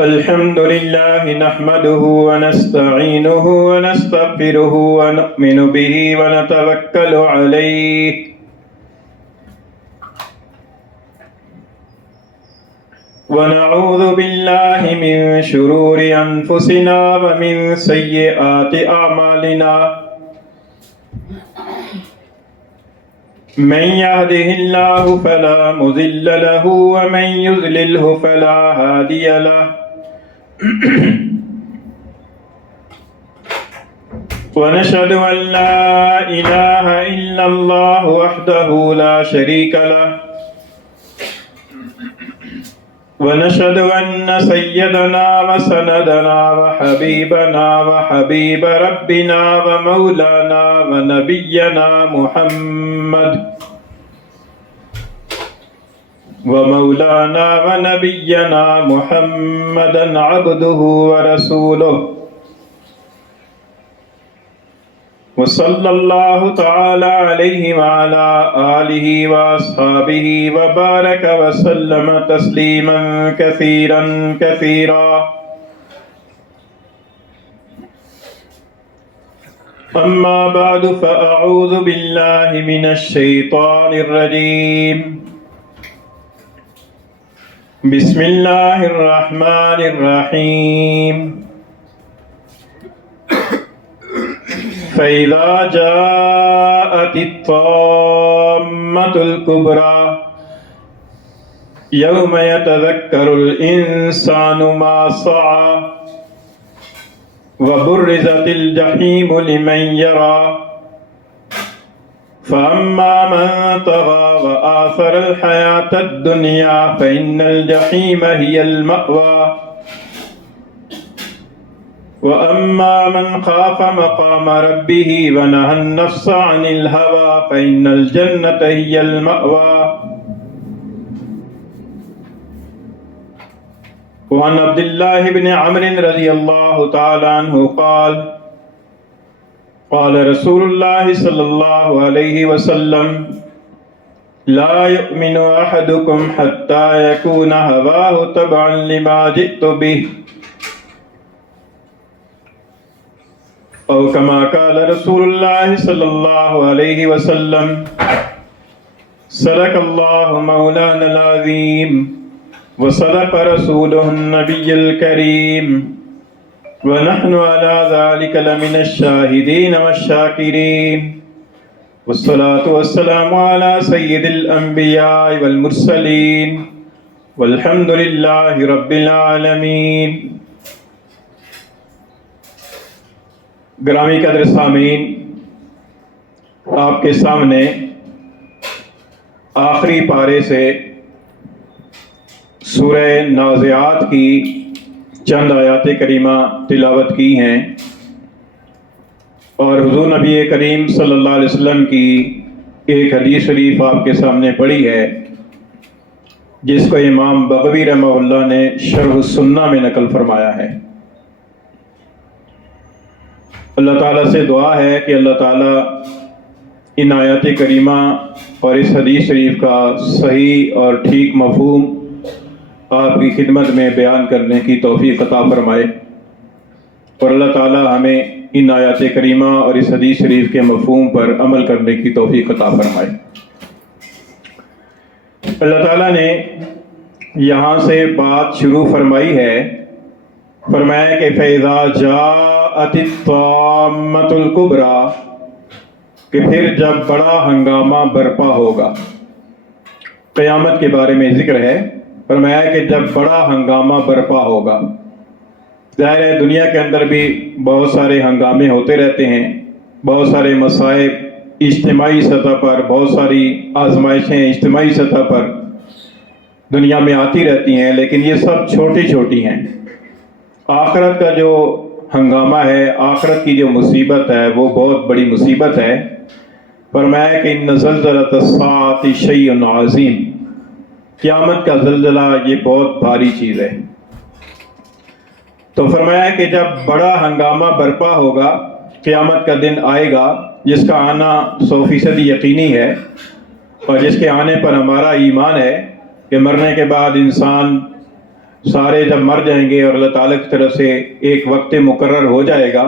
الحمد لله نحمده ونستعينه ونستغفره ونؤمن به ونتوكل عليه ونعوذ بالله من شرور أنفسنا ومن سيئات أعمالنا من يهده الله فلا مضل له ومن يضلله فلا هادي له ونشهد أن لا إله إلا الله وحده لا شريك له ونشهد أن سيدنا وسندنا وحبيبنا وحبيب ربنا ومولانا ونبينا محمد محمدا عبده ورسوله وصلى الله تعالى عليه وعلى آله وأصحابه وبارك وسلم تسليما كثيرا كثيرا أما بعد فأعوذ بالله من الشيطان الرجيم بسم الله الرحمن الرحيم فإذا جاءت الطامة الكبرى يوم يتذكر الإنسان ما سعى وبرزت الجحيم لمن يرى فأما من طغى وآثر الحياة الدنيا فإن الجحيم هي المأوى وأما من خاف مقام ربه ونهى النفس عن الهوى فإن الجنة هي المأوى وعن عبد الله بن عمرو رضي الله تعالى عنه قال قال رسول الله صلى الله عليه وسلم لا يؤمن أحدكم حتى يكون هواه تبعا لما جئت به أو كما قال رسول الله صلى الله عليه وسلم صدق الله مولانا العظيم وصدق رسوله النبي الكريم ونحن على ذلك لمن الشاهدين والشاكرين والصلاة والسلام على سيد الأنبياء والمرسلين والحمد لله رب العالمين. گرامی قدر سامعین، آپ کے سامنے آخری پارے سے سورہ نازعات کی چند آیات کریمہ تلاوت کی ہیں اور حضور نبی کریم صلی اللہ علیہ وسلم کی ایک حدیث شریف آپ کے سامنے پڑھی ہے، جس کو امام بغوی رحمہ اللہ نے شرح السنہ میں نقل فرمایا ہے. اللہ تعالیٰ سے دعا ہے کہ اللہ تعالیٰ ان آیات کریمہ اور اس حدیث شریف کا صحیح اور ٹھیک مفہوم آپ کی خدمت میں بیان کرنے کی توفیق عطا فرمائے، اور اللہ تعالیٰ ہمیں ان آیات کریمہ اور اس حدیث شریف کے مفہوم پر عمل کرنے کی توفیق عطا فرمائے. اللہ تعالیٰ نے یہاں سے بات شروع فرمائی ہے، فرمایا کہ فَإِذَا جَاءَتِ الطَّامَّةُ الْكُبْرَى، کہ پھر جب بڑا ہنگامہ برپا ہوگا. قیامت کے بارے میں ذکر ہے، فرمایا کہ جب بڑا ہنگامہ برپا ہوگا. ظاہر ہے دنیا کے اندر بھی بہت سارے ہنگامے ہوتے رہتے ہیں، بہت سارے مصائب اجتماعی سطح پر، بہت ساری آزمائشیں اجتماعی سطح پر دنیا میں آتی رہتی ہیں، لیکن یہ سب چھوٹی چھوٹی ہیں. آخرت کا جو ہنگامہ ہے، آخرت کی جو مصیبت ہے، وہ بہت بڑی مصیبت ہے. فرمایا کہ ان زلزلۃ الساعۃ شیء عظیم، قیامت کا زلزلہ یہ بہت بھاری چیز ہے. تو فرمایا کہ جب بڑا ہنگامہ برپا ہوگا، قیامت کا دن آئے گا جس کا آنا 100% یقینی ہے، اور جس کے آنے پر ہمارا ایمان ہے کہ مرنے کے بعد انسان سارے جب مر جائیں گے اور اللہ تعالیٰ کی طرف سے ایک وقت مقرر ہو جائے گا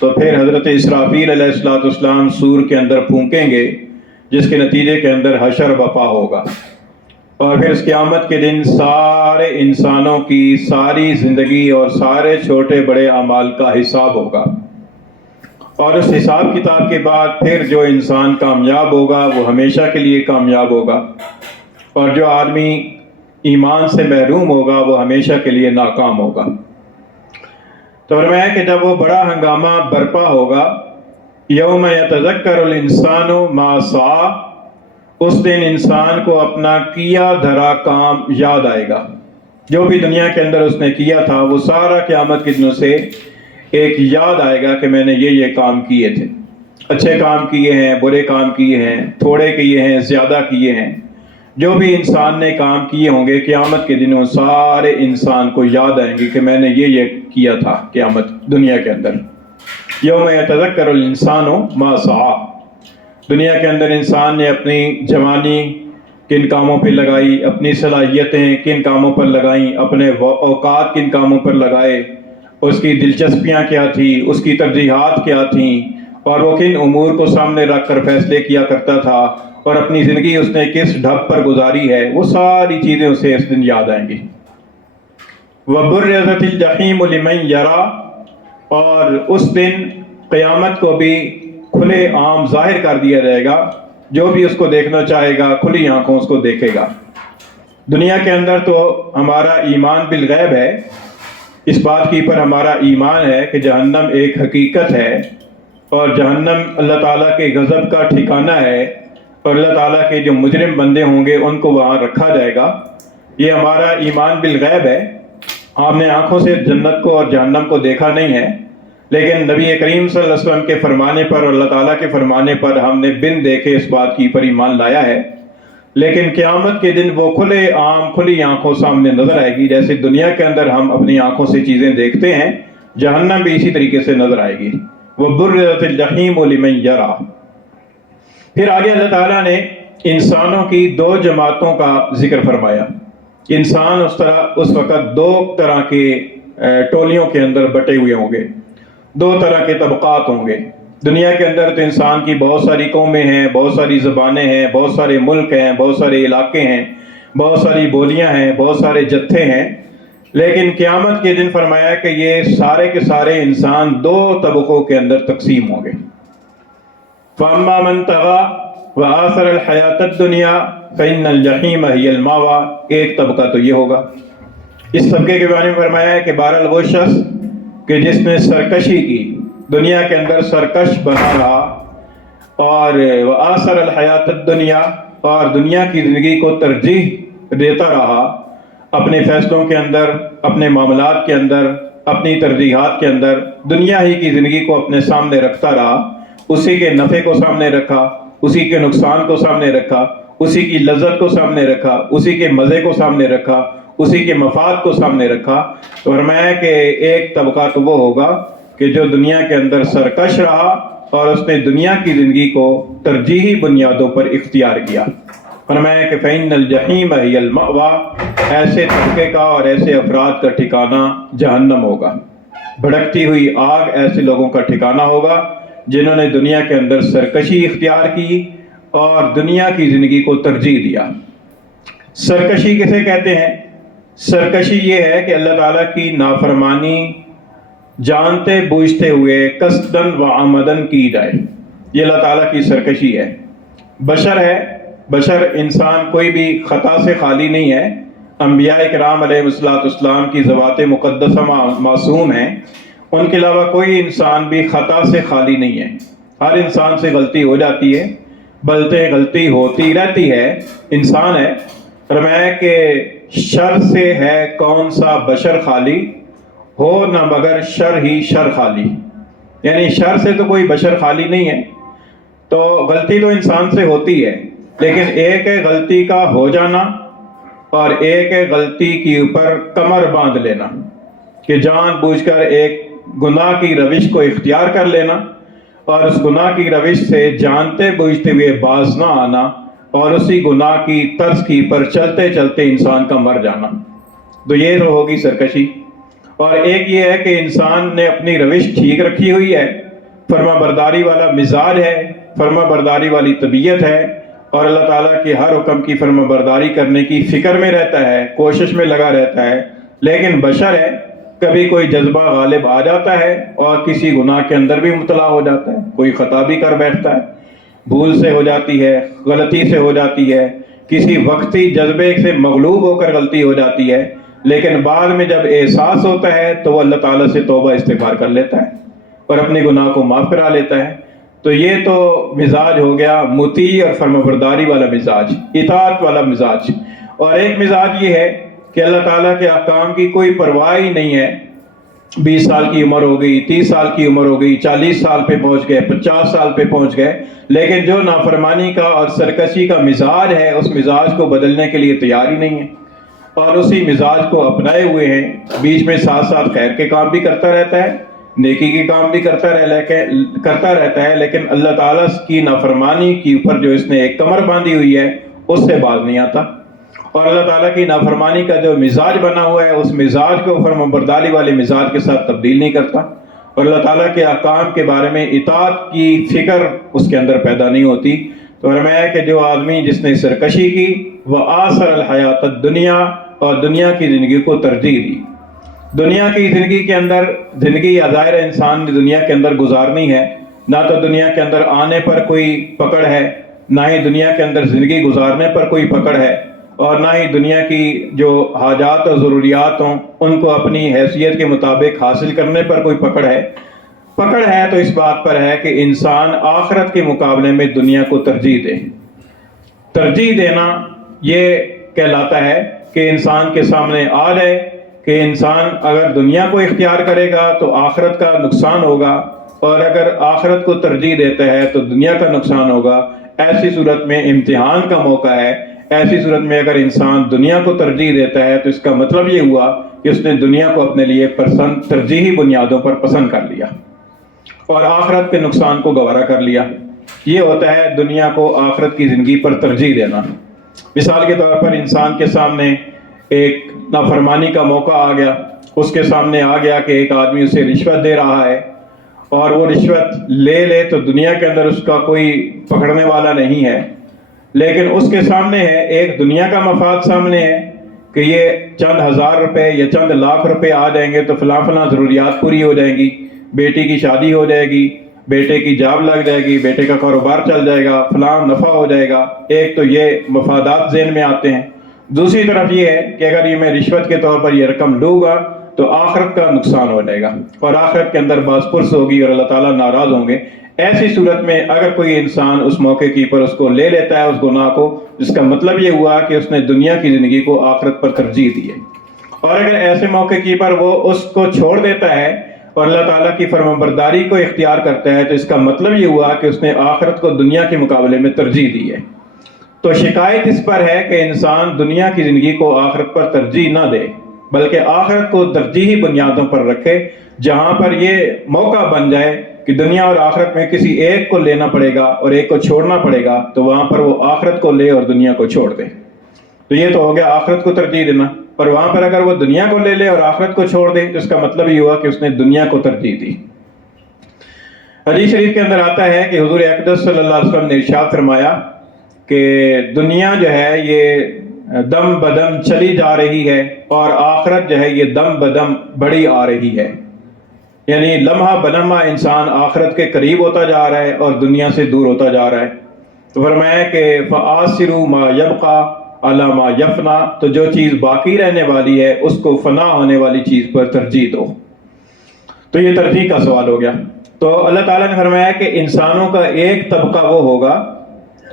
تو پھر حضرت اسرافیل علیہ السلام سور کے اندر پھونکیں گے، جس کے نتیجے کے اندر حشر برپا ہوگا، اور پھر اس قیامت کے دن سارے انسانوں کی ساری زندگی اور سارے چھوٹے بڑے اعمال کا حساب ہوگا، اور اس حساب کتاب کے بعد پھر جو انسان کامیاب ہوگا وہ ہمیشہ کے لیے کامیاب ہوگا، اور جو آدمی ایمان سے محروم ہوگا وہ ہمیشہ کے لیے ناکام ہوگا۔ تو فرمایا کہ جب وہ بڑا ہنگامہ برپا ہوگا، یوم یتذکر الانسان ما سعی، اس دن انسان کو اپنا کیا دھرا کام یاد آئے گا، جو بھی دنیا کے اندر اس نے کیا تھا وہ سارا قیامت کے دنوں سے ایک یاد آئے گا کہ میں نے یہ کام کیے تھے، اچھے کام کیے ہیں، برے کام کیے ہیں، تھوڑے کیے ہیں، زیادہ کیے ہیں، جو بھی انسان نے کام کیے ہوں گے قیامت کے دنوں سارے انسان کو یاد آئیں گے کہ میں نے یہ کیا تھا قیامت دنیا کے اندر۔ یوم یتذکر الانسان ما سعی، دنیا کے اندر انسان نے اپنی جوانی کن کاموں پہ لگائی، اپنی صلاحیتیں کن کاموں پر لگائیں، اپنے اوقات کن کاموں پر لگائے، اس کی دلچسپیاں کیا تھی، اس کی ترجیحات کیا تھیں، اور وہ کن امور کو سامنے رکھ کر فیصلے کیا کرتا تھا، اور اپنی زندگی اس نے کس ڈھب پر گزاری ہے، وہ ساری چیزیں اسے اس دن یاد آئیں گی۔ وَبُرِّزَتِ الْجَحِيمُ لِمَنْ يَرَى، اور اس دن قیامت کو بھی کھلے عام ظاہر کر دیا جائے گا، جو بھی اس کو دیکھنا چاہے گا کھلی آنکھوں اس کو دیکھے گا۔ دنیا کے اندر تو ہمارا ایمان بالغیب ہے، اس بات کی پر ہمارا ایمان ہے کہ جہنم ایک حقیقت ہے، اور جہنم اللہ تعالیٰ کے غضب کا ٹھکانہ ہے، اور اللہ تعالیٰ کے جو مجرم بندے ہوں گے ان کو وہاں رکھا جائے گا۔ یہ ہمارا ایمان بالغیب ہے، ہم نے آنکھوں سے جنت کو اور جہنم کو دیکھا نہیں ہے، لیکن نبی کریم صلی اللہ علیہ وسلم کے فرمانے پر اور اللہ تعالیٰ کے فرمانے پر ہم نے بن دیکھے اس بات کی پر ایمان لایا ہے۔ لیکن قیامت کے دن وہ کھلے عام کھلی آنکھوں سامنے نظر آئے گی، جیسے دنیا کے اندر ہم اپنی آنکھوں سے چیزیں دیکھتے ہیں، جہنم بھی اسی طریقے سے نظر آئے گی۔ وَبُرِّزَتِ الْجَحِيمُ لِمَنْ يَرَى، پھر آگے اللہ تعالیٰ نے انسانوں کی دو جماعتوں کا ذکر فرمایا۔ انسان اس وقت دو طرح کے ٹولیوں کے اندر بٹے ہوئے ہوں گے، دو طرح کے طبقات ہوں گے۔ دنیا کے اندر تو انسان کی بہت ساری قومیں ہیں، بہت ساری زبانیں ہیں، بہت سارے ملک ہیں، بہت سارے علاقے ہیں، بہت ساری بولیاں ہیں، بہت سارے جتھے ہیں، لیکن قیامت کے دن فرمایا کہ یہ سارے کے سارے انسان دو طبقوں کے اندر تقسیم ہوں گے۔ فَأَمَّا مَنْ طَغَى وَآثَرَ الْحَيَاةَ الدُّنْيَا فَإِنَّ الْجَحِيمَ هِيَ الْمَأْوَىٰ، ایک طبقہ تو یہ ہوگا۔ اس طبقے کے بارے میں فرمایا ہے کہ بہرحال وہ شخص کہ جس نے سرکشی کی، دنیا کے اندر سرکش بنا رہا، اور وآثر الحیات الدنیا، اور دنیا کی زندگی کو ترجیح دیتا رہا، اپنے فیصلوں کے اندر، اپنے معاملات کے اندر، اپنی ترجیحات کے اندر دنیا ہی کی زندگی کو اپنے سامنے رکھتا رہا، اسی کے نفع کو سامنے رکھا، اسی کے نقصان کو سامنے رکھا، اسی کی لذت کو سامنے رکھا، اسی کے مزے کو سامنے رکھا، اسی کے مفاد کو سامنے رکھا، تو فرمایا کہ ایک طبقہ تو وہ ہوگا کہ جو دنیا کے اندر سرکش رہا اور اس نے دنیا کی زندگی کو ترجیحی بنیادوں پر اختیار کیا۔ فرمایا کہ فَإِنَّ الْجَحِيمَ هِيَ الْمَأْوَىٰ، ایسے طبقے کا اور ایسے افراد کا ٹھکانہ جہنم ہوگا، بھڑکتی ہوئی آگ ایسے لوگوں کا ٹھکانہ ہوگا جنہوں نے دنیا کے اندر سرکشی اختیار کی اور دنیا کی زندگی کو ترجیح دیا۔ سرکشی کسے کہتے ہیں؟ سرکشی یہ ہے کہ اللہ تعالیٰ کی نافرمانی جانتے بوجھتے ہوئے قصداً و عمداً کی جائے، یہ اللہ تعالیٰ کی سرکشی ہے۔ بشر ہے، بشر انسان کوئی بھی خطا سے خالی نہیں ہے، انبیاء کرام علیہ السلام کی ذوات مقدسہ معصوم ہیں، ان کے علاوہ کوئی انسان بھی خطا سے خالی نہیں ہے، ہر انسان سے غلطی ہو جاتی ہے، بلکہ غلطی ہوتی رہتی ہے، انسان ہے۔ فرمایا کہ شر سے ہے کون سا بشر خالی، ہو نہ مگر شر ہی شر خالی، یعنی شر سے تو کوئی بشر خالی نہیں ہے۔ تو غلطی تو انسان سے ہوتی ہے، لیکن ایک ہے غلطی کا ہو جانا اور ایک ہے غلطی کے اوپر کمر باندھ لینا، کہ جان بوجھ کر ایک گناہ کی روش کو اختیار کر لینا اور اس گناہ کی روش سے جانتے بوجھتے ہوئے باز نہ آنا اور اسی گناہ کی طرز کی پر چلتے چلتے انسان کا مر جانا۔ تو یہ تو ہوگی سرکشی۔ اور ایک یہ ہے کہ انسان نے اپنی روش ٹھیک رکھی ہوئی ہے، فرما برداری والا مزاج ہے، فرما برداری والی طبیعت ہے، اور اللہ تعالیٰ کے ہر حکم کی فرما برداری کرنے کی فکر میں رہتا ہے، کوشش میں لگا رہتا ہے۔ لیکن بشر ہے، کبھی کوئی جذبہ غالب آ جاتا ہے اور کسی گناہ کے اندر بھی مبتلا ہو جاتا ہے، کوئی خطا بھی کر بیٹھتا ہے، بھول سے ہو جاتی ہے، غلطی سے ہو جاتی ہے، کسی وقتی جذبے سے مغلوب ہو کر غلطی ہو جاتی ہے، لیکن بعد میں جب احساس ہوتا ہے تو وہ اللہ تعالیٰ سے توبہ استغفار کر لیتا ہے اور اپنے گناہ کو معاف کرا لیتا ہے۔ تو یہ تو مزاج ہو گیا مطیع اور فرمانبرداری والا مزاج، اطاعت والا مزاج۔ اور ایک مزاج یہ ہے کہ اللہ تعالیٰ کے احکام کی کوئی پرواہ ہی نہیں ہے۔ 20 سال کی عمر ہو گئی، 30 سال کی عمر ہو گئی، 40 سال پہ پہنچ گئے، 50 سال پہ پہنچ گئے، لیکن جو نافرمانی کا اور سرکشی کا مزاج ہے اس مزاج کو بدلنے کے لیے تیار ہی نہیں ہے، اور اسی مزاج کو اپنائے ہوئے ہیں۔ بیچ میں ساتھ ساتھ خیر کے کام بھی کرتا رہتا ہے، نیکی کے کام بھی کرتا رہتا ہے، لیکن اللہ تعالیٰ کی نافرمانی کے اوپر جو اس نے ایک کمر باندھی ہوئی ہے اس سے باز نہیں آتا، اور اللہ تعالیٰ کی نافرمانی کا جو مزاج بنا ہوا ہے اس مزاج کو فرمانبرداری والے مزاج کے ساتھ تبدیل نہیں کرتا، اور اللہ تعالیٰ کے احکام کے بارے میں اطاعت کی فکر اس کے اندر پیدا نہیں ہوتی۔ تو فرمایا کہ جو آدمی جس نے سرکشی کی وہ آثر الحیات الدنیا، اور دنیا کی زندگی کو ترجیح دی۔ دنیا کی زندگی کے اندر، زندگی ظاہر انسان نے دنیا کے اندر گزارنی ہے، نہ تو دنیا کے اندر آنے پر کوئی پکڑ ہے، نہ ہی دنیا کے اندر زندگی گزارنے پر کوئی پکڑ ہے، اور نہ ہی دنیا کی جو حاجات اور ضروریات ہوں ان کو اپنی حیثیت کے مطابق حاصل کرنے پر کوئی پکڑ ہے۔ پکڑ ہے تو اس بات پر ہے کہ انسان آخرت کے مقابلے میں دنیا کو ترجیح دے۔ ترجیح دینا یہ کہلاتا ہے کہ انسان کے سامنے آ جائے کہ انسان اگر دنیا کو اختیار کرے گا تو آخرت کا نقصان ہوگا، اور اگر آخرت کو ترجیح دیتا ہے تو دنیا کا نقصان ہوگا۔ ایسی صورت میں امتحان کا موقع ہے۔ ایسی صورت میں اگر انسان دنیا کو ترجیح دیتا ہے تو اس کا مطلب یہ ہوا کہ اس نے دنیا کو اپنے لیے ترجیحی بنیادوں پر پسند کر لیا اور آخرت کے نقصان کو گوارا کر لیا۔ یہ ہوتا ہے دنیا کو آخرت کی زندگی پر ترجیح دینا۔ مثال کے طور پر انسان کے سامنے ایک نافرمانی کا موقع آ گیا، اس کے سامنے آ گیا کہ ایک آدمی اسے رشوت دے رہا ہے، اور وہ رشوت لے تو دنیا کے اندر اس کا کوئی پکڑنے والا نہیں ہے، لیکن اس کے سامنے ہے ایک دنیا کا مفاد سامنے ہے کہ یہ چند ہزار روپے یا چند لاکھ روپے آ جائیں گے تو فلاں فلاں ضروریات پوری ہو جائیں گی، بیٹی کی شادی ہو جائے گی، بیٹے کی جاب لگ جائے گی، بیٹے کا کاروبار چل جائے گا، فلاں نفع ہو جائے گا۔ ایک تو یہ مفادات ذہن میں آتے ہیں۔ دوسری طرف یہ ہے کہ اگر یہ میں رشوت کے طور پر یہ رقم لوں گا تو آخرت کا نقصان ہو جائے گا، اور آخرت کے اندر باز پرس ہوگی اور اللہ تعالیٰ ناراض ہوں گے۔ ایسی صورت میں اگر کوئی انسان اس موقع کی پر اس کو لے لیتا ہے اس گناہ کو، جس کا مطلب یہ ہوا کہ اس نے دنیا کی زندگی کو آخرت پر ترجیح دی ہے، اور اگر ایسے موقع کی پر وہ اس کو چھوڑ دیتا ہے اور اللہ تعالیٰ کی فرمانبرداری کو اختیار کرتا ہے تو اس کا مطلب یہ ہوا کہ اس نے آخرت کو دنیا کے مقابلے میں ترجیح دی ہے۔ تو شکایت اس پر ہے کہ انسان دنیا کی زندگی کو آخرت پر ترجیح نہ دے، بلکہ آخرت کو ترجیحی بنیادوں پر رکھے، جہاں پر یہ موقع بن جائے کہ دنیا اور آخرت میں کسی ایک کو لینا پڑے گا اور ایک کو چھوڑنا پڑے گا، تو وہاں پر وہ آخرت کو لے اور دنیا کو چھوڑ دے۔ تو یہ تو ہو گیا آخرت کو ترجیح دینا، پر وہاں پر اگر وہ دنیا کو لے لے اور آخرت کو چھوڑ دے تو اس کا مطلب یہ ہوا کہ اس نے دنیا کو ترجیح دی۔ حدیث شریف کے اندر آتا ہے کہ حضور اقدس صلی اللہ علیہ وسلم نے ارشاد فرمایا کہ دنیا جو ہے یہ دم بدم چلی جا رہی ہے، اور آخرت جو ہے یہ دم بدم بڑی آ رہی ہے، یعنی لمحہ بلمحہ انسان آخرت کے قریب ہوتا جا رہا ہے اور دنیا سے دور ہوتا جا رہا ہے۔ تو فرمایا کہ فآثروا ما یبقى علی ما یفنا، تو جو چیز باقی رہنے والی ہے اس کو فنا ہونے والی چیز پر ترجیح دو۔ تو یہ ترجیح کا سوال ہو گیا۔ تو اللہ تعالیٰ نے فرمایا کہ انسانوں کا ایک طبقہ وہ ہوگا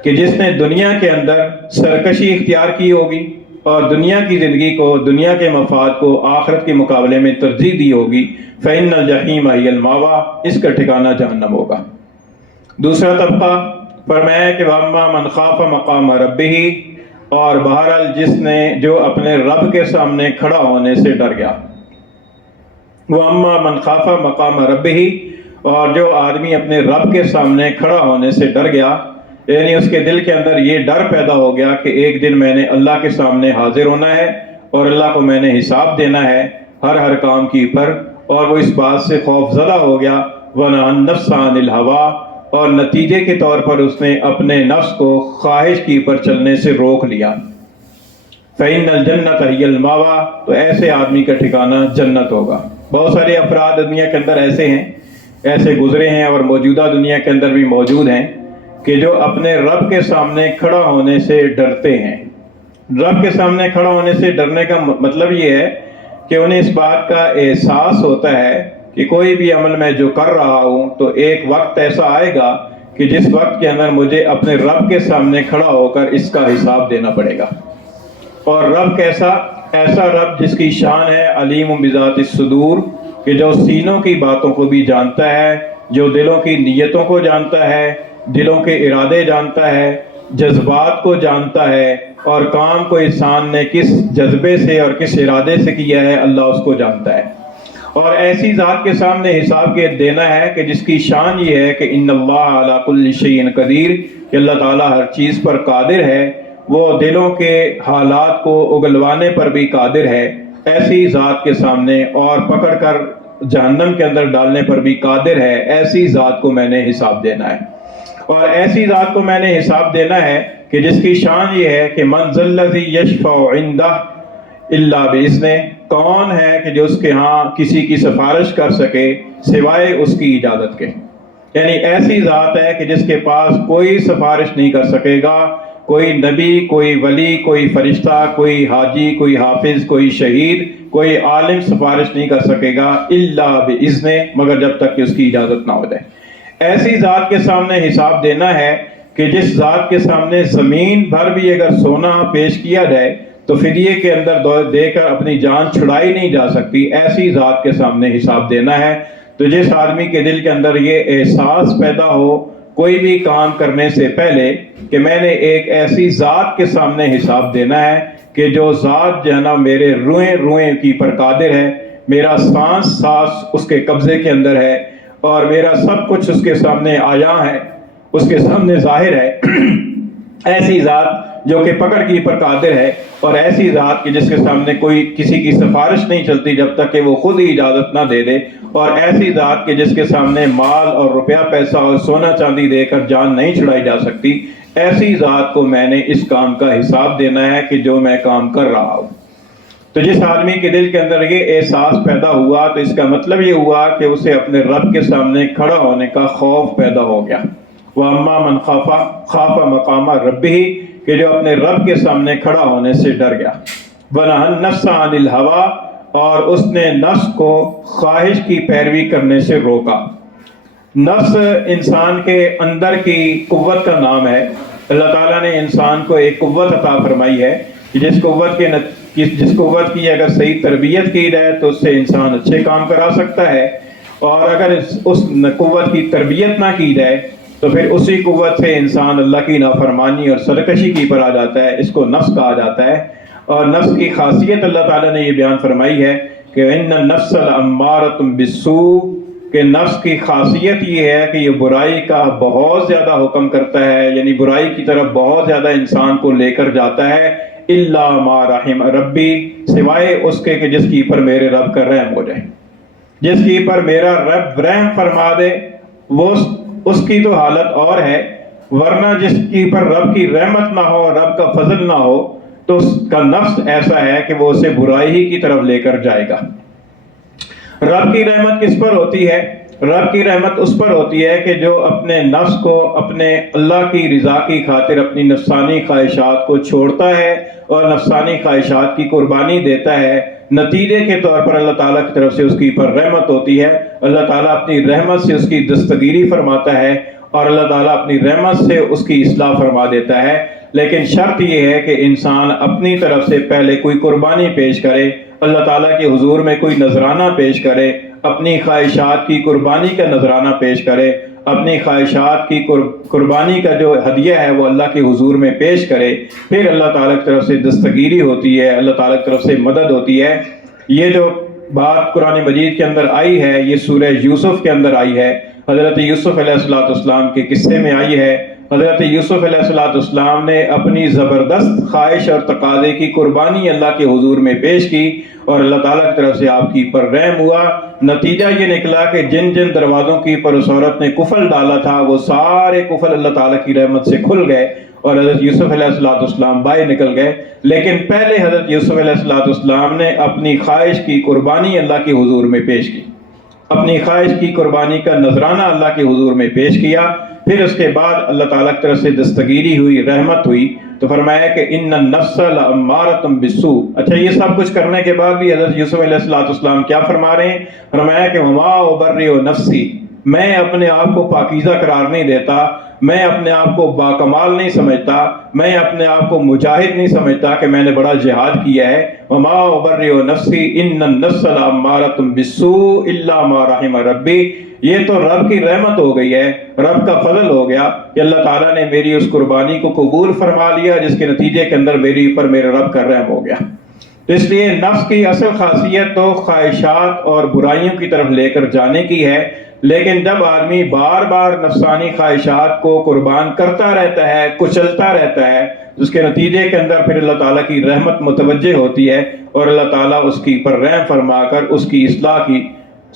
کہ جس نے دنیا کے اندر سرکشی اختیار کی ہوگی اور دنیا کی زندگی کو، دنیا کے مفاد کو آخرت کے مقابلے میں ترجیح دی ہوگی۔ فَإِنَّ الْجَحِيمَ هِيَ الْمَأْوَىٰ، اس کا ٹھکانہ جہنم ہوگا۔ دوسرا طبقہ فرمایا کہ وَأَمَّا مَنْ خَافَ مَقَامَ رَبِّهِ، اور بہرحال جس نے جو اپنے رب کے سامنے کھڑا ہونے سے ڈر گیا۔ وَأَمَّا مَنْ خَافَ مَقَامَ رَبِّهِ، اور جو آدمی اپنے رب کے سامنے کھڑا ہونے سے ڈر گیا، یعنی اس کے دل کے اندر یہ ڈر پیدا ہو گیا کہ ایک دن میں نے اللہ کے سامنے حاضر ہونا ہے اور اللہ کو میں نے حساب دینا ہے ہر کام کی پر، اور وہ اس بات سے خوف زدہ ہو گیا، وَنَهَى النَّفْسَ عَنِ الْهَوَىٰ، اور نتیجے کے طور پر اس نے اپنے نفس کو خواہش کی پر چلنے سے روک لیا۔ فَإِنَّ الْجَنَّةَ هِيَ الْمَأْوَىٰ، تو ایسے آدمی کا ٹھکانہ جنت ہوگا۔ بہت سارے افراد دنیا کے اندر ایسے گزرے ہیں اور موجودہ دنیا کے اندر بھی موجود ہیں کہ جو اپنے رب کے سامنے کھڑا ہونے سے ڈرتے ہیں۔ رب کے سامنے کھڑا ہونے سے ڈرنے کا مطلب یہ ہے کہ انہیں اس بات کا احساس ہوتا ہے کہ کوئی بھی عمل میں جو کر رہا ہوں تو ایک وقت ایسا آئے گا کہ جس وقت کے اندر مجھے اپنے رب کے سامنے کھڑا ہو کر اس کا حساب دینا پڑے گا۔ اور رب کیسا؟ ایسا رب جس کی شان ہے علیم بذات الصدور، کہ جو سینوں کی باتوں کو بھی جانتا ہے، جو دلوں کی نیتوں کو جانتا ہے، دلوں کے ارادے جانتا ہے، جذبات کو جانتا ہے، اور کام کو انسان نے کس جذبے سے اور کس ارادے سے کیا ہے اللہ اس کو جانتا ہے۔ اور ایسی ذات کے سامنے حساب کے دینا ہے کہ جس کی شان یہ ہے کہ ان اللہ علی کل شیء قدیر، کہ اللہ تعالیٰ ہر چیز پر قادر ہے، وہ دلوں کے حالات کو اگلوانے پر بھی قادر ہے۔ ایسی ذات کے سامنے اور پکڑ کر جہنم کے اندر ڈالنے پر بھی قادر ہے۔ ایسی ذات کو میں نے حساب دینا ہے، اور ایسی ذات کو میں نے حساب دینا ہے کہ جس کی شان یہ ہے کہ من ذا الذی یشفع عندہ الا باذنہ، کون ہے کہ جو اس کے ہاں کسی کی سفارش کر سکے سوائے اس کی اجازت کے۔ یعنی ایسی ذات ہے کہ جس کے پاس کوئی سفارش نہیں کر سکے گا، کوئی نبی، کوئی ولی، کوئی فرشتہ، کوئی حاجی، کوئی حافظ، کوئی شہید، کوئی عالم سفارش نہیں کر سکے گا الا باذنہ، مگر جب تک کہ اس کی اجازت نہ ہو جائے۔ ایسی ذات کے سامنے حساب دینا ہے کہ جس ذات کے سامنے زمین بھر بھی اگر سونا پیش کیا جائے تو فدیے کے اندر دے کر اپنی جان چھڑائی نہیں جا سکتی۔ ایسی ذات کے سامنے حساب دینا ہے۔ تو جس آدمی کے دل کے اندر یہ احساس پیدا ہو کوئی بھی کام کرنے سے پہلے کہ میں نے ایک ایسی ذات کے سامنے حساب دینا ہے کہ جو ذات جو ہے نا میرے روئیں روئیں کی پر قادر ہے، میرا سانس اس کے قبضے کے اندر ہے، اور میرا سب کچھ اس کے سامنے آیا ہے، اس کے سامنے ظاہر ہے۔ ایسی ذات جو کہ پکڑ کی پر قادر ہے، اور ایسی ذات کہ جس کے سامنے کوئی کسی کی سفارش نہیں چلتی جب تک کہ وہ خود ہی اجازت نہ دے دے، اور ایسی ذات کہ جس کے سامنے مال اور روپیہ پیسہ اور سونا چاندی دے کر جان نہیں چھڑائی جا سکتی۔ ایسی ذات کو میں نے اس کام کا حساب دینا ہے کہ جو میں کام کر رہا ہوں۔ تو جس آدمی کے دل کے اندر یہ احساس پیدا ہوا تو اس کا مطلب یہ ہوا کہ اسے اپنے رب کے سامنے کھڑا ہونے کا خوف پیدا ہو گیا۔ وَأَمَّا مَنْ خَافَ مَقَامَ رَبِّهِ، کہ جو اپنے رب کے سامنے کھڑا ہونے سے ڈر گیا۔ وَنَهَى النَّفْسَ عَنِ الْهَوَىٰ، اور اس نے نفس کو خواہش کی پیروی کرنے سے روکا۔ نفس انسان کے اندر کی قوت کا نام ہے۔ اللہ تعالیٰ نے انسان کو ایک قوت عطا فرمائی ہے کہ جس قوت کی اگر صحیح تربیت کی جائے تو اس سے انسان اچھے کام کرا سکتا ہے، اور اگر اس قوت کی تربیت نہ کی جائے تو پھر اسی قوت سے انسان اللہ کی نافرمانی اور سرکشی کی پر آ جاتا ہے۔ اس کو نفس کہا جاتا ہے، اور نفس کی خاصیت اللہ تعالیٰ نے یہ بیان فرمائی ہے کہ ان النفس لامارۃ بالسوء، کہ نفس کی خاصیت یہ ہے کہ یہ برائی کا بہت زیادہ حکم کرتا ہے، یعنی برائی کی طرف بہت زیادہ انسان کو لے کر جاتا ہے۔ الا ما رحم ربی، سوائے اس کے کہ جس کی پر میرے رب کا رحم ہو جائے، جس کی پر میرا رب رحم فرما دے، وہ اس کی تو حالت اور ہے، ورنہ جس کی پر رب کی رحمت نہ ہو، رب کا فضل نہ ہو، تو اس کا نفس ایسا ہے کہ وہ اسے برائی ہی کی طرف لے کر جائے گا۔ رب کی رحمت کس پر ہوتی ہے؟ رب کی رحمت اس پر ہوتی ہے کہ جو اپنے نفس کو اپنے اللہ کی رضا کی خاطر اپنی نفسانی خواہشات کو چھوڑتا ہے اور نفسانی خواہشات کی قربانی دیتا ہے، نتیجے کے طور پر اللہ تعالیٰ کی طرف سے اس کی پر رحمت ہوتی ہے۔ اللہ تعالیٰ اپنی رحمت سے اس کی دستگیری فرماتا ہے، اور اللہ تعالیٰ اپنی رحمت سے اس کی اصلاح فرما دیتا ہے۔ لیکن شرط یہ ہے کہ انسان اپنی طرف سے پہلے کوئی قربانی پیش کرے، اللہ تعالیٰ کے حضور میں کوئی نذرانہ پیش کرے، اپنی خواہشات کی قربانی کا نذرانہ پیش کرے، اپنی خواہشات کی قربانی کا جو ہدیہ ہے وہ اللہ کے حضور میں پیش کرے، پھر اللہ تعالیٰ کی طرف سے دستگیری ہوتی ہے، اللہ تعالیٰ کی طرف سے مدد ہوتی ہے۔ یہ جو بات قرآن مجید کے اندر آئی ہے یہ سورہ یوسف کے اندر آئی ہے، حضرت یوسف علیہ السلام کے قصے میں آئی ہے۔ حضرت یوسف علیہ السلام نے اپنی زبردست خواہش اور تقاضے کی قربانی اللہ کے حضور میں پیش کی اور اللہ تعالیٰ کی طرف سے آپ کی پر رحم ہوا۔ نتیجہ یہ نکلا کہ جن جن دروازوں کی پر اس عورت نے قفل ڈالا تھا وہ سارے قفل اللہ تعالیٰ کی رحمت سے کھل گئے اور حضرت یوسف علیہ السلام باہر نکل گئے۔ لیکن پہلے حضرت یوسف علیہ السلام نے اپنی خواہش کی قربانی اللہ کے حضور میں پیش کی، اپنی خواہش کی قربانی کا نذرانہ اللہ کے حضور میں پیش کیا۔ پھر اس کے بعد اللہ تعالیٰ کی طرف سے دستگیری ہوئی، رحمت ہوئی، تو فرمایا کہ ان النفس لامارۃ بالسوء۔ اچھا، یہ سب کچھ کرنے کے بعد بھی حضرت یوسف علیہ السلام کیا فرما رہے ہیں؟ فرمایا کہ وما ابرئ نفسی، میں اپنے آپ کو پاکیزہ قرار نہیں دیتا، میں اپنے آپ کو باکمال نہیں سمجھتا، میں اپنے آپ کو مجاہد نہیں سمجھتا کہ میں نے بڑا جہاد کیا ہے۔ وما ابرئ نفسی ان النفس لامارۃ بالسوء الا ما رحم ربی۔ یہ تو رب کی رحمت ہو گئی ہے، رب کا فضل ہو گیا کہ اللہ تعالیٰ نے میری اس قربانی کو قبول فرما لیا، جس کے نتیجے کے اندر میری اوپر میرے رب کا رحم ہو گیا۔ تو اس لیے نفس کی اصل خاصیت تو خواہشات اور برائیوں کی طرف لے کر جانے کی ہے، لیکن جب آدمی بار بار نفسانی خواہشات کو قربان کرتا رہتا ہے، کچلتا رہتا ہے، اس کے نتیجے کے اندر پھر اللہ تعالیٰ کی رحمت متوجہ ہوتی ہے اور اللہ تعالیٰ اس کی پر رحم فرما کر اس کی اصلاح کی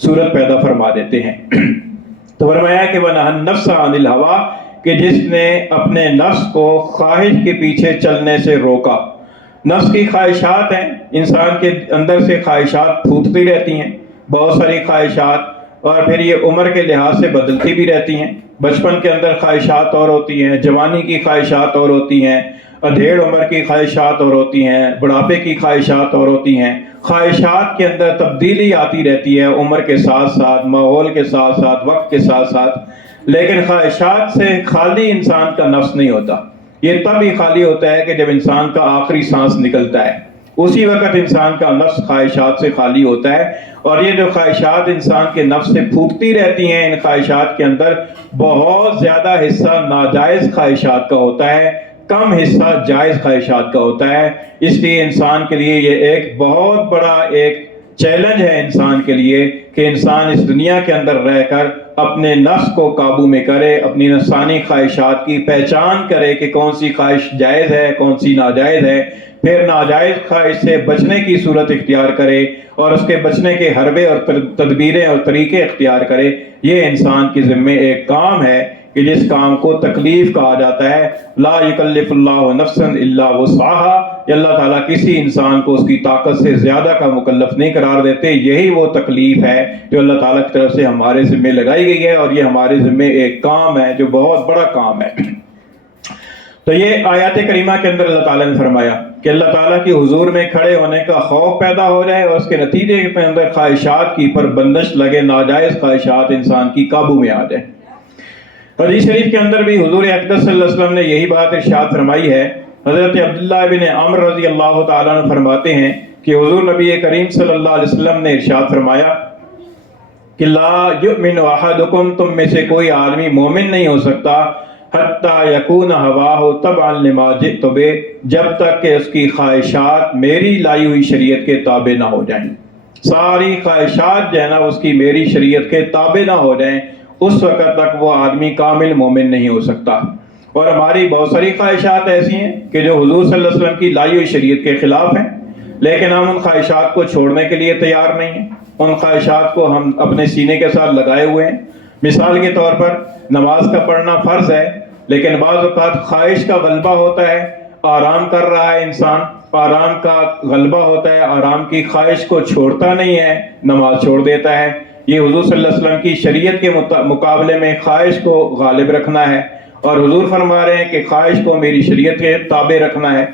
صورت پیدا فرما دیتے ہیں۔ تو فرمایا کہ وَنَهَى النَّفْسَ عَنِ الْهَوَىٰ، کہ جس نے اپنے نفس کو خواہش کے پیچھے چلنے سے روکا۔ نفس کی خواہشات ہیں، انسان کے اندر سے خواہشات پھوٹتی رہتی ہیں، بہت ساری خواہشات، اور پھر یہ عمر کے لحاظ سے بدلتی بھی رہتی ہیں۔ بچپن کے اندر خواہشات اور ہوتی ہیں، جوانی کی خواہشات اور ہوتی ہیں، ادھیڑ عمر کی خواہشات اور ہوتی ہیں، بڑھاپے کی خواہشات اور ہوتی ہیں۔ خواہشات کے اندر تبدیلی آتی رہتی ہے عمر کے ساتھ ساتھ، ماحول کے ساتھ ساتھ، وقت کے ساتھ ساتھ، لیکن خواہشات سے خالی انسان کا نفس نہیں ہوتا۔ یہ تب ہی خالی ہوتا ہے کہ جب انسان کا آخری سانس نکلتا ہے، اسی وقت انسان کا نفس خواہشات سے خالی ہوتا ہے۔ اور یہ جو خواہشات انسان کے نفس سے پھوٹتی رہتی ہیں، ان خواہشات کے اندر بہت زیادہ حصہ ناجائز خواہشات کا ہوتا ہے، کم حصہ جائز خواہشات کا ہوتا ہے۔ اس لیے انسان کے لیے یہ ایک بہت بڑا ایک چیلنج ہے انسان کے لیے کہ انسان اس دنیا کے اندر رہ کر اپنے نفس کو قابو میں کرے، اپنی نفسانی خواہشات کی پہچان کرے کہ کون سی خواہش جائز ہے، کون سی ناجائز ہے، پھر ناجائز خواہش سے بچنے کی صورت اختیار کرے اور اس کے بچنے کے حربے اور تدبیریں اور طریقے اختیار کرے۔ یہ انسان کے ذمے ایک کام ہے کہ جس کام کو تکلیف کہا جاتا ہے۔ لا یکلف اللہ نفسا الا وسعها، اللہ تعالیٰ کسی انسان کو اس کی طاقت سے زیادہ کا مکلف نہیں قرار دیتے۔ یہی وہ تکلیف ہے جو اللہ تعالیٰ کی طرف سے ہمارے ذمے لگائی گئی ہے، اور یہ ہمارے ذمے ایک کام ہے جو بہت بڑا کام ہے۔ تو یہ آیات کریمہ کے اندر اللہ تعالیٰ نے فرمایا کہ اللہ تعالیٰ کی حضور میں کھڑے ہونے کا خوف پیدا ہو جائے اور اس کے نتیجے کے اندر خواہشات کی پر بندش لگے، ناجائز خواہشات انسان کی قابو میں آ جائے۔ حدیث شریف کے اندر بھی حضور اقدس صلی اللہ علیہ وسلم نے یہی بات ارشاد فرمائی ہے۔ حضرت عبداللہ بن عمرو رضی اللہ تعالیٰ عنہ فرماتے ہیں کہ حضور نبی کریم صلی اللہ علیہ وسلم نے ارشاد فرمایا کہ لا یؤمن احدکم، تم میں سے کوئی آدمی مومن نہیں ہو سکتا حتی یکون ہواہ تبعا لما جئت بہ، جب تک کہ اس کی خواہشات میری لائی ہوئی شریعت کے تابع نہ ہو جائیں۔ ساری خواہشات جو ہے نا اس کی میری شریعت کے تابع نہ ہو جائیں، اس وقت تک وہ آدمی کامل مومن نہیں ہو سکتا۔ اور ہماری بہت ساری خواہشات ایسی ہیں کہ جو حضور صلی اللہ علیہ وسلم کی لائی ہوئی شریعت کے خلاف ہیں، لیکن ہم ان خواہشات کو چھوڑنے کے لیے تیار نہیں ہیں، ان خواہشات کو ہم اپنے سینے کے ساتھ لگائے ہوئے ہیں۔ مثال کے طور پر نماز کا پڑھنا فرض ہے، لیکن بعض اوقات خواہش کا غلبہ ہوتا ہے، آرام کر رہا ہے انسان، آرام کا غلبہ ہوتا ہے، آرام کی خواہش کو چھوڑتا نہیں ہے، نماز چھوڑ دیتا ہے۔ یہ حضور صلی اللہ علیہ وسلم کی شریعت کے مقابلے میں خواہش کو غالب رکھنا ہے، اور حضور فرما رہے ہیں کہ خواہش کو میری شریعت کے تابع رکھنا ہے۔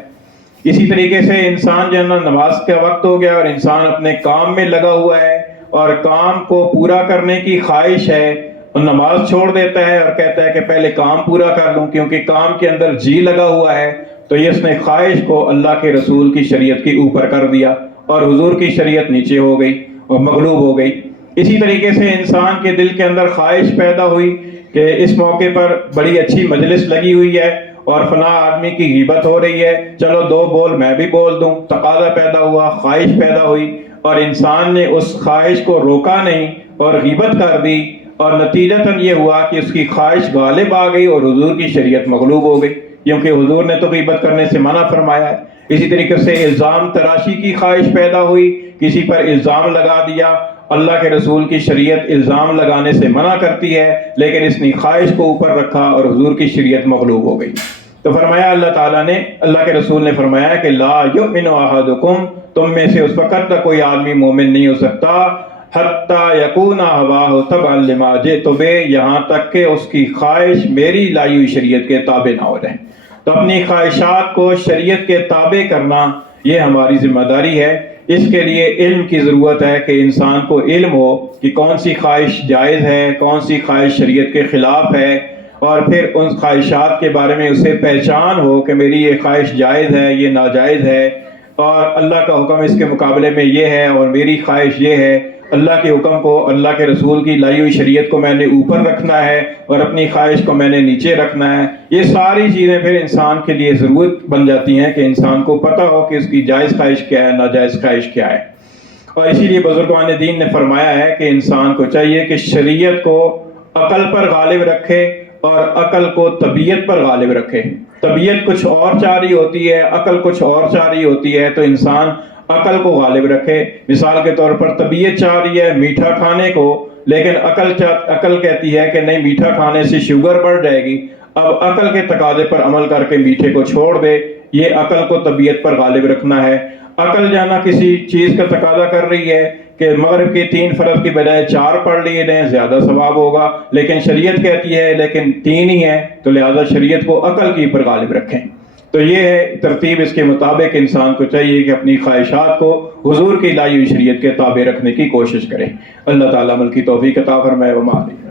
اسی طریقے سے انسان جو ہے نا نماز کا وقت ہو گیا اور انسان اپنے کام میں لگا ہوا ہے اور کام کو پورا کرنے کی خواہش ہے، اور نماز چھوڑ دیتا ہے اور کہتا ہے کہ پہلے کام پورا کر لوں کیونکہ کام کے اندر جی لگا ہوا ہے، تو یہ اس نے خواہش کو اللہ کے رسول کی شریعت کے اوپر کر دیا اور حضور کی شریعت نیچے ہو گئی اور مغلوب ہو گئی۔ اسی طریقے سے انسان کے دل کے اندر خواہش پیدا ہوئی کہ اس موقع پر بڑی اچھی مجلس لگی ہوئی ہے اور فلاں آدمی کی غیبت ہو رہی ہے، چلو دو بول میں بھی بول دوں، تقاضا پیدا ہوا، خواہش پیدا ہوئی، اور انسان نے اس خواہش کو روکا نہیں اور غیبت کر دی اور نتیجتاً یہ ہوا کہ اس کی خواہش غالب آ گئی اور حضور کی شریعت مغلوب ہو گئی، کیونکہ حضور نے تو غیبت کرنے سے منع فرمایا ہے۔ اسی طریقے سے الزام تراشی کی خواہش پیدا ہوئی، کسی پر الزام لگا دیا۔ اللہ کے رسول کی شریعت الزام لگانے سے منع کرتی ہے، لیکن اس نے خواہش کو اوپر رکھا اور حضور کی شریعت مغلوب ہو گئی۔ تو فرمایا اللہ کے رسول نے فرمایا کہ لا یؤمن احدکم، تم میں سے اس وقت تک کوئی آدمی مومن نہیں ہو سکتا حتی یکون ہواہ تبعا لما جئت بہ، یہاں تک کہ اس کی خواہش میری لائی ہوئی شریعت کے تابع نہ ہو جائے۔ تو اپنی خواہشات کو شریعت کے تابع کرنا یہ ہماری ذمہ داری ہے۔ اس کے لیے علم کی ضرورت ہے کہ انسان کو علم ہو کہ کون سی خواہش جائز ہے، کون سی خواہش شریعت کے خلاف ہے، اور پھر ان خواہشات کے بارے میں اسے پہچان ہو کہ میری یہ خواہش جائز ہے، یہ ناجائز ہے، اور اللہ کا حکم اس کے مقابلے میں یہ ہے اور میری خواہش یہ ہے۔ اللہ کے حکم کو، اللہ کے رسول کی لائی ہوئی شریعت کو میں نے اوپر رکھنا ہے اور اپنی خواہش کو میں نے نیچے رکھنا ہے۔ یہ ساری چیزیں پھر انسان کے لیے ضرورت بن جاتی ہیں کہ انسان کو پتہ ہو کہ اس کی جائز خواہش کیا ہے، ناجائز خواہش کیا ہے۔ اور اسی لیے بزرگان دین نے فرمایا ہے کہ انسان کو چاہیے کہ شریعت کو عقل پر غالب رکھے اور عقل کو طبیعت پر غالب رکھے۔ طبیعت کچھ اور چاہ رہی ہوتی ہے، عقل کچھ اور چاہ رہی ہوتی ہے، تو انسان عقل کو غالب رکھے۔ مثال کے طور پر طبیعت چاہ رہی ہے میٹھا کھانے کو، لیکن عقل کہتی ہے کہ نہیں، میٹھا کھانے سے شوگر بڑھ جائے گی، اب عقل کے تقاضے پر عمل کر کے میٹھے کو چھوڑ دے۔ یہ عقل کو طبیعت پر غالب رکھنا ہے۔ عقل جانا کسی چیز کا تقاضا کر رہی ہے کہ مغرب کی 3 فرض کی بجائے 4 پڑھ لیے جائیں، زیادہ ثواب ہوگا، لیکن شریعت کہتی ہے لیکن 3 ہی ہے، تو لہذا شریعت کو عقل کی پر غالب رکھیں۔ تو یہ ہے ترتیب، اس کے مطابق انسان کو چاہیے کہ اپنی خواہشات کو حضور کی لائی ہوئی شریعت کے تابع رکھنے کی کوشش کرے۔ اللہ تعالیٰ عمل کی توفیق عطا فرمائے۔ وما علینا۔